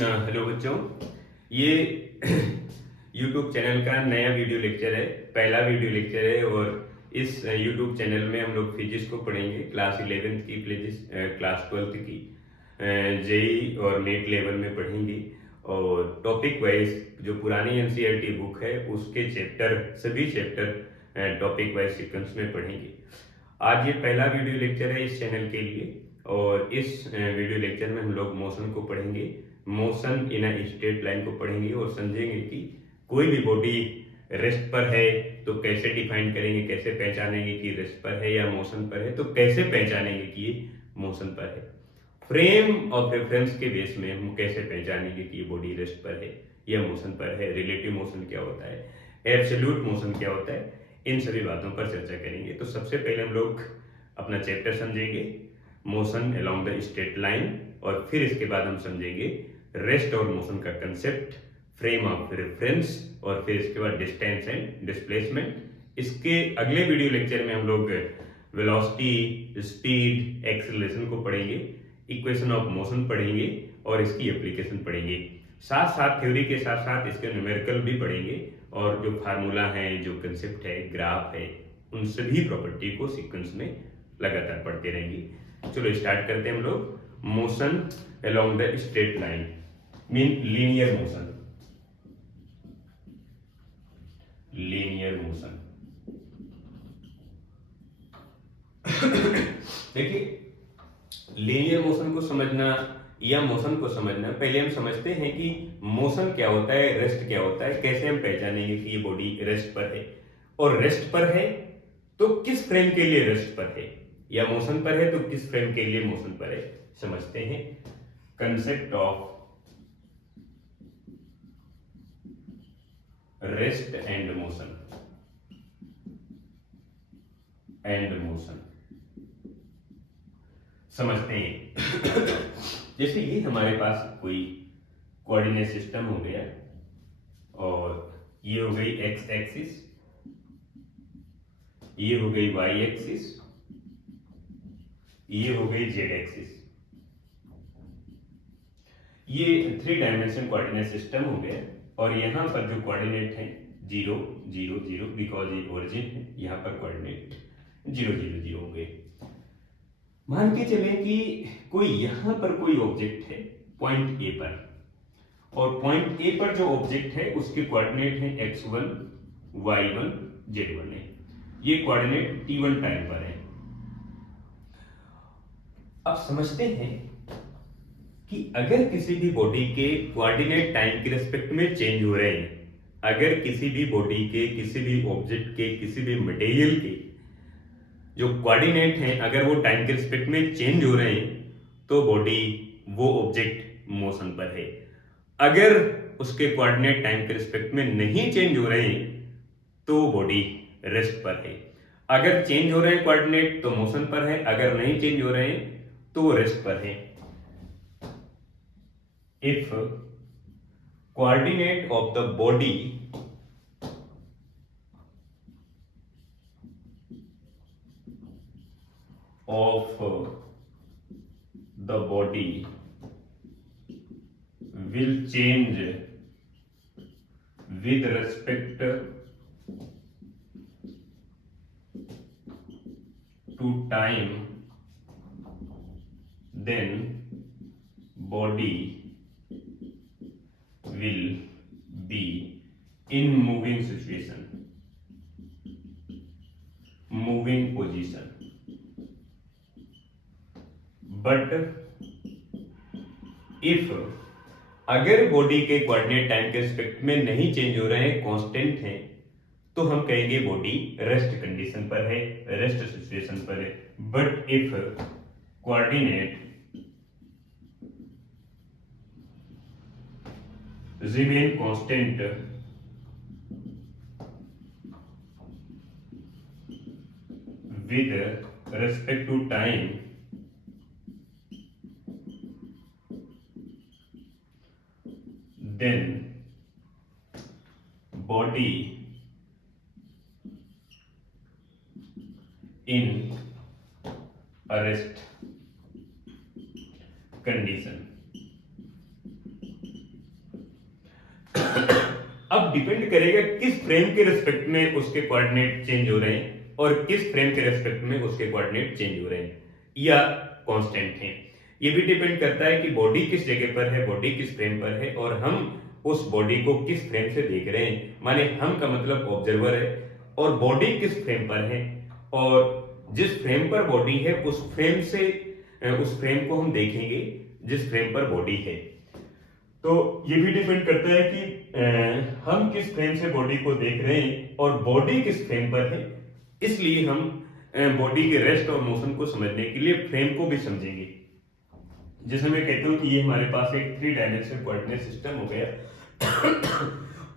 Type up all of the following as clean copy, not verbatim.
Hello बच्चों, ये YouTube channel का नया वीडियो लेक्चर है, पहला वीडियो लेक्चर है। और इस यूट्यूब चैनल में हम लोग फिजिक्स को पढ़ेंगे, क्लास 11th की फिजिक्स, क्लास 12th की जेई और नेट लेवल में पढ़ेंगे। और टॉपिक वाइज जो पुरानी एनसीईआरटी बुक है उसके चैप्टर, सभी चैप्टर टॉपिक वाइज सीक्वेंस में पढ़ेंगे। आज ये पहला वीडियो लेक्चर है इस चैनल के लिए। और इस वीडियो लेक्चर में हम लोग मोशन को पढ़ेंगे, motion in a straight line को पढ़ेंगे और समझेंगे कि कोई भी बॉडी रेस्ट पर है तो कैसे डिफाइन करेंगे, कैसे पहचानेंगे कि रेस्ट पर है या मोशन पर है, तो कैसे पहचानेंगे कि ये मोशन पर है। फ्रेम ऑफ रेफरेंस के बेस में हम कैसे पहचानेंगे कि ये बॉडी रेस्ट पर है या मोशन पर है, रिलेटिव मोशन क्या होता है, एब्सोल्यूट मोशन क्या होता है, इन सभी बातों पर चर्चा करेंगे। तो सबसे पहले हम लोग अपना चैप्टर समझेंगे, motion along the straight line, और फिर इसके बाद हम समझेंगे रेस्ट और मोशन का कंसेप्ट, फ्रेम ऑफ रेफरेंस, और फिर इसके बाद डिस्टेंस एंड डिस्प्लेसमेंट। इसके अगले वीडियो लेक्चर में हम लोग वेलोसिटी, स्पीड, एक्सेलरेशन को पढ़ेंगे, इक्वेशन ऑफ मोशन पढ़ेंगे और इसकी एप्लीकेशन पढ़ेंगे। साथ साथ थ्योरी के साथ साथ इसके न्यूमेरिकल भी पढ़ेंगे, और जो फार्मूला है, जो कंसेप्ट है, ग्राफ है, उन सभी प्रॉपर्टी को सीक्वेंस में लगातार पढ़ते रहेंगे। चलो स्टार्ट करते हैं हम लोग। Motion along the straight line mean linear motion. Linear motion देखिए, लीनियर मोशन को समझना या मोशन को समझना, पहले हम समझते हैं कि मोशन क्या होता है, रेस्ट क्या होता है, कैसे हम पहचानेंगे कि ये बॉडी रेस्ट पर है। और रेस्ट पर है तो किस फ्रेम के लिए रेस्ट पर है, या मोशन पर है तो किस फ्रेम के लिए मोशन पर है, समझते हैं। Concept of rest and motion, समझते हैं। जैसे ये हमारे पास कोई कोऑर्डिनेट सिस्टम हो गया, और ये हो गई एक्स एक्सिस, ये हो गई वाई एक्सिस, ये हो गई जेड एक्सिस। ये 3 डायमेंशन कोऑर्डिनेट सिस्टम हो गया। और यहां पर जो कोऑर्डिनेट है 0 0 0, बिकॉज ये ओरिजिन है, यहां पर कोऑर्डिनेट 0 0 0 हो गए। मान के चले कि कोई यहां पर कोई ऑब्जेक्ट है पॉइंट ए पर, और पॉइंट ए पर जो ऑब्जेक्ट है उसके कोऑर्डिनेट है x1 y1 z1 है। ये कोऑर्डिनेट t1 टाइम पर है। अब समझते हैं कि अगर किसी भी बॉडी के कोऑर्डिनेट टाइम के रिस्पेक्ट में चेंज हो रहे हैं, अगर किसी भी बॉडी के, किसी भी ऑब्जेक्ट के, किसी भी मटेरियल के जो कोऑर्डिनेट हैं, अगर वो टाइम के रिस्पेक्ट में चेंज हो रहे हैं, तो बॉडी, वो ऑब्जेक्ट मोशन पर है। अगर उसके कोऑर्डिनेट टाइम के रिस्पेक्ट में नहीं चेंज हो रहे हैं तो बॉडी रेस्ट पर है। अगर चेंज हो रहे हैं कोऑर्डिनेट तो मोशन पर है, अगर नहीं चेंज हो रहे हैं तो वो रेस्ट पर है। If coordinate of the body will change with respect to time, then body will be in moving situation, moving position. But if अगर बॉडी के कोऑर्डिनेट टाइम के रिस्पेक्ट में नहीं चेंज हो रहे हैं, कांस्टेंट हैं, तो हम कहेंगे बॉडी रेस्ट कंडीशन पर है, रेस्ट सिचुएशन पर है। But if coordinate remain constant with respect to time, then body in a rest condition. अब डिपेंड करेगा किस फ्रेम के रिस्पेक्ट में उसके कोऑर्डिनेट चेंज हो रहे हैं और किस फ्रेम के रिस्पेक्ट में उसके कोऑर्डिनेट चेंज हो रहे हैं या कांस्टेंट हैं। ये भी डिपेंड करता है कि बॉडी किस जगह पर है, बॉडी किस फ्रेम पर है और हम उस बॉडी को किस फ्रेम से देख रहे हैं। माने हम का मतलब ऑब्जर्वर है और बॉडी किस फ्रेम पर है और जिस फ्रेम पर बॉडी है उस फ्रेम को हम देखेंगे जिस फ्रेम पर बॉडी है। तो ये भी डिपेंड करता है कि हम किस फ्रेम से बॉडी को देख रहे हैं और बॉडी किस फ्रेम पर है, इसलिए हम बॉडी के रेस्ट और मोशन को समझने के लिए फ्रेम को भी समझेंगे। जैसे मैं कहता हूं कि ये हमारे पास एक 3 डायमेंशनल कोऑर्डिनेट सिस्टम हो गया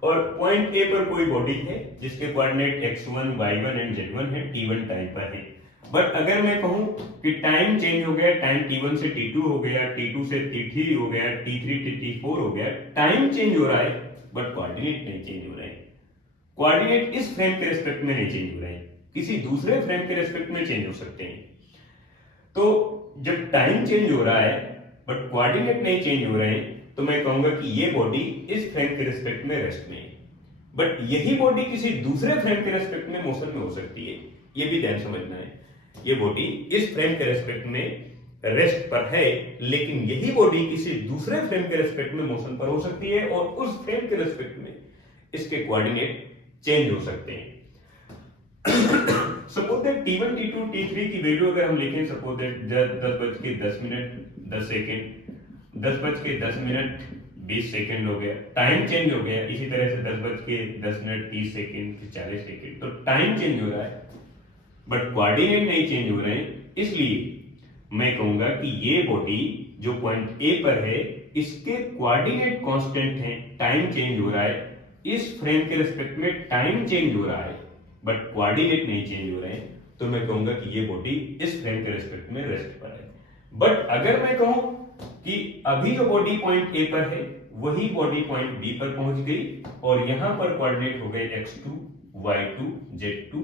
और पॉइंट ए पर कोई बॉडी है जिसके coordinate x1, y1 and z1 है, t1 टाइम पर है। बट अगर मैं कहूं कि टाइम चेंज हो गया, टाइम t1 से t2 हो गया, t2 से t3 हो गया, t3 से t4 हो गया, टाइम चेंज हो रहा है बट कोऑर्डिनेट नहीं चेंज हो रहे हैं। कोऑर्डिनेट इस फ्रेम के रिस्पेक्ट में नहीं चेंज हो रहे हैं, किसी दूसरे फ्रेम के रिस्पेक्ट में चेंज हो सकते हैं। तो जब टाइम चेंज हो रहा है बट कोऑर्डिनेट नहीं चेंज हो रहे हैं तो मैं कहूंगा कि ये बॉडी इस फ्रेम के रिस्पेक्ट में रेस्ट में है। बट यही बॉडी किसी दूसरे फ्रेम के रिस्पेक्ट में मोशन में हो सकती है, ये भी ध्यान समझना है। ये बॉडी इस फ्रेम के रिस्पेक्ट में रेस्ट पर है लेकिन यही बॉडी किसी दूसरे फ्रेम के रिस्पेक्ट में मोशन पर हो सकती है और उस फ्रेम के रिस्पेक्ट में इसके कोऑर्डिनेट चेंज हो सकते हैं। Suppose that t1, t2, t3 की वैल्यू अगर हम लिखें, सपोज दैट 10:10 10 सेकंड, 10:10 20 सेकंड हो गया, टाइम चेंज हो गया। इसी तरह से 10:10 30 सेकंड, फिर 40 सेकंड, तो टाइम चेंज हो रहा है बट कोऑर्डिनेट नहीं चेंज हो रहे हैं। इसलिए मैं कहूंगा कि ये बॉडी जो पॉइंट ए पर है इसके कोऑर्डिनेट कांस्टेंट हैं, टाइम चेंज हो रहा है, इस फ्रेम के रिस्पेक्ट में टाइम चेंज हो रहा है बट कोऑर्डिनेट नहीं चेंज हो रहे हैं, तो मैं कहूंगा कि ये बॉडी इस फ्रेम के रिस्पेक्ट में रेस्ट पर है। बट अगर मैं कहूं कि अभी जो बॉडी पॉइंट ए पर है वही बॉडी पॉइंट बी पर पहुंच गई और यहां पर कोऑर्डिनेट हो गए x2, y2, z2,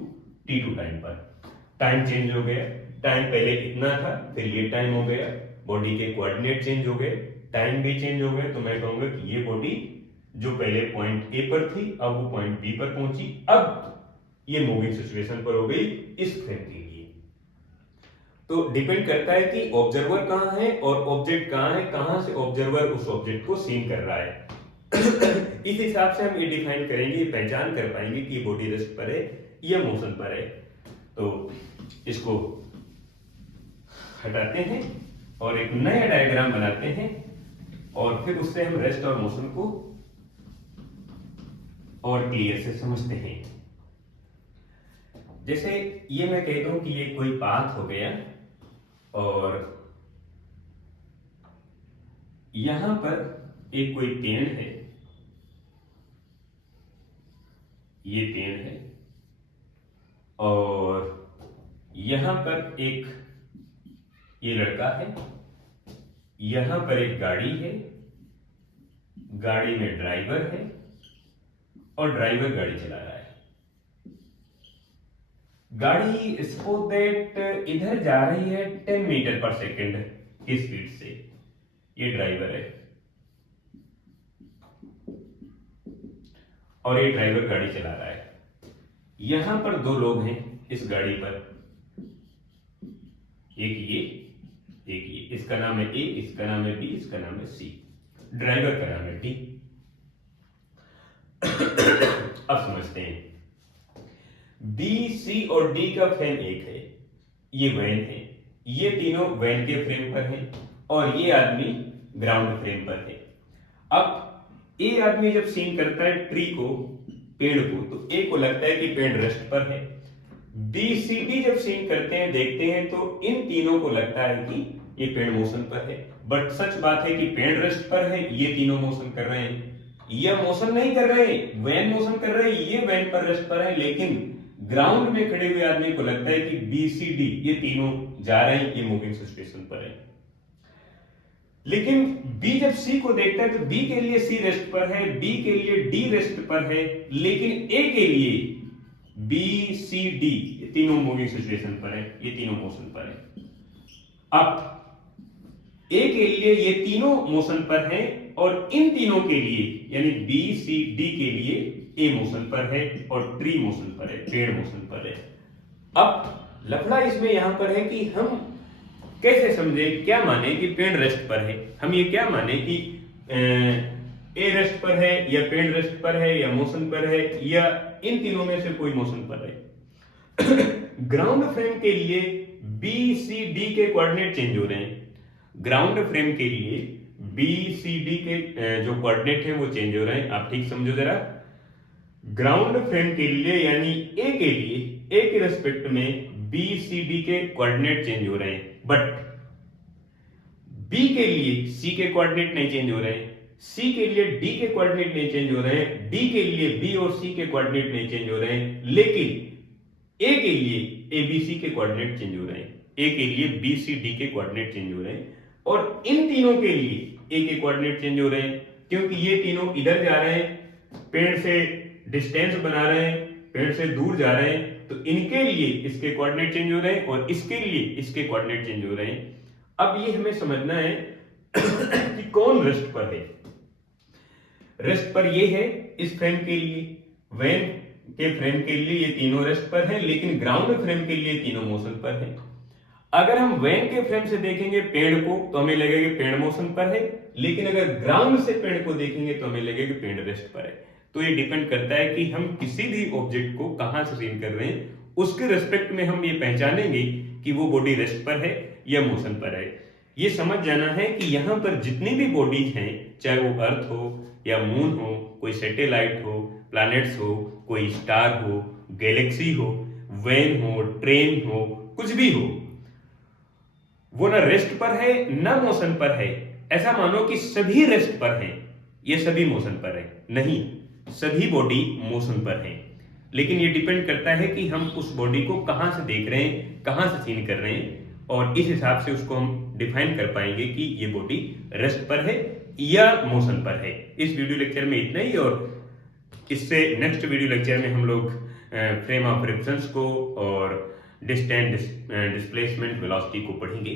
t2 time पर, टाइम चेंज हो गया। टाइम पहले इतना था फिर ये टाइम हो गया, बॉडी के कोऑर्डिनेट चेंज हो गए, टाइम भी चेंज हो गए, तो मैं कहूंगा कि ये बॉडी जो पहले पॉइंट ए पर थी अब वो पॉइंट बी पर पहुंची, अब ये मूविंग सिचुएशन पर हो गई इस फ्रेम के लिए। तो डिपेंड करता है कि ऑब्जर्वर कहां है और ऑब्जेक्ट कहां है, कहां से ऑब्जर्वर उस ऑब्जेक्ट को सीन कर रहा है। इस हिसाब से हम ये डिफाइन करेंगे, पहचान कर पाएंगे कि ये बॉडी रेस्ट पर है या मोशन पर है। तो इसको हटाते हैं और एक नया डायग्राम बनाते हैं और फिर उससे हम रेस्ट और मोशन को और क्लियर से समझते हैं। जैसे ये मैं कहता हूं कि ये कोई पाथ हो गया और यहां पर एक कोई पेड़ है, ये पेड़ है और यहां पर एक ये लड़का है, यहां पर एक गाड़ी है, गाड़ी में ड्राइवर है और ड्राइवर गाड़ी चला रहा है। गाड़ी सपोज दैट इधर जा रही है 10 मीटर पर सेकेंड की स्पीड से, ये ड्राइवर है और ये ड्राइवर गाड़ी चला रहा है। यहां पर दो लोग हैं इस गाड़ी पर, एक ये, इसका नाम है ए, इसका नाम है बी, इसका नाम है सी, ड्राइवर का नाम है डी। अब समझते हैं, बी, सी और डी का फ्रेम एक है, ये वैन है, ये तीनों वैन के फ्रेम पर हैं और ये आदमी ग्राउंड फ्रेम पर है। अब ए आदमी जब सीन करता है ट्री को, पेड़ को, तो ए को लगता है कि पेड़ रेस्ट पर है। बी, सी, डी जब सीन करते हैं, देखते हैं तो इन तीनों को लगता है कि ये पेड़ मोशन पर है। बट सच बात है कि पेड़ रेस्ट पर है, ये तीनों मोशन कर रहे हैं, ये मोशन नहीं कर रहे, वैन मोशन कर रहे हैं, ये वैन पर रेस्ट पर है। लेकिन ग्राउंड में खड़े हुए आदमी को लगता है कि बी, सी, डी ये तीनों जा रहे हैं, ये मूविंग सिचुएशन पर है। लेकिन बी जब सी को देखता है तो बी के लिए सी रेस्ट पर है, बी के लिए डी रेस्ट पर है, लेकिन ए के लिए बी, सी, डी ये तीनों मूविंग सिचुएशन पर है, ये तीनों मोशन पर है। अब ए के लिए ये तीनों मोशन पर हैं और इन तीनों के लिए यानी बी सी डी के लिए ए मोशन पर है और ट्री मोशन पर है, पेड़ मोशन पर है। अब लफड़ा इसमें यहां पर है कि हम कैसे समझे, क्या माने कि पेड़ रेस्ट पर है, हम ये क्या माने कि ए रेस्ट पर है या पेड़ रेस्ट पर है या मोशन पर है या इन तीनों में से कोई मोशन पर है। ग्राउंड फ्रेम के लिए बी सी डी के कोऑर्डिनेट चेंज हो रहे हैं। ग्राउंड फ्रेम के लिए बी सी डी के जो कोऑर्डिनेट है वो चेंज हो रहे हैं। आप ठीक समझो जरा, ग्राउंड फ्रेम के लिए यानी ए के लिए, ए के रेस्पेक्ट में बी सी डी के कोऑर्डिनेट चेंज हो रहे हैं, बट बी के लिए सी के कोऑर्डिनेट नहीं चेंज हो रहे हैं, सी के लिए डी के कोऑर्डिनेट नहीं चेंज हो रहे हैं, डी के लिए बी और सी के कोऑर्डिनेट नहीं चेंज हो रहे हैं, लेकिन ए के लिए ए बी सी के कोऑर्डिनेट चेंज हो रहे हैं, ए के लिए बी सी डी के कोऑर्डिनेट चेंज हो रहे हैं और इन तीनों के लिए ए के कोऑर्डिनेट चेंज हो रहे हैं, क्योंकि ये तीनों इधर जा रहे हैं, पेड़ से डिस्टेंस बना रहे हैं, पेड़ से दूर जा रहे हैं, तो इनके लिए इसके कोऑर्डिनेट चेंज हो रहे हैं और इसके लिए इसके कोऑर्डिनेट चेंज हो रहे हैं। अब ये हमें समझना है कि कौन रेस्ट पर है। रेस्ट पर ये है इस फ्रेम के लिए, वैन के फ्रेम के लिए ये तीनों रेस्ट पर है, लेकिन ग्राउंड फ्रेम के लिए तीनों मोशन पर है। अगर हम वैन के फ्रेम से देखेंगे पेड़ को तो हमें लगेगा कि पेड़ मोशन पर है, लेकिन अगर ग्राउंड से पेड़ को देखेंगे तो हमें लगेगा कि पेड़ रेस्ट पर है। तो ये डिपेंड करता है कि हम किसी भी ऑब्जेक्ट को कहां से सीन कर रहे हैं, उसके रेस्पेक्ट में हम ये पहचानेंगे कि वो बॉडी रेस्ट पर है या मोशन पर है। ये समझ जाना है कि यहां पर जितनी भी बॉडीज हैं, चाहे वो अर्थ हो या मून हो, कोई सैटेलाइट हो, प्लैनेट्स हो, कोई स्टार हो, गैलेक्सी हो, वैन हो, ट्रेन हो, कुछ भी हो, वो ना रेस्ट पर है ना मोशन पर है। ऐसा मानो कि सभी रेस्ट पर हैं, ये सभी मोशन पर है, नहीं, सभी बॉडी मोशन पर है। लेकिन ये डिपेंड करता है कि हम उस बॉडी को कहां से देख रहे हैं, कहां से सीन कर रहे हैं, और इस हिसाब से उसको हम डिफाइन कर पाएंगे कि ये बॉडी रेस्ट पर है या मोशन पर है। इस वीडियो लेक्चर में इतना ही, और इससे नेक्स्ट वीडियो लेक्चर में हम लोग फ्रेम ऑफ रेफरेंस को और डिस्टेंस, डिस्प्लेसमेंट, वेलोसिटी को पढ़ेंगे।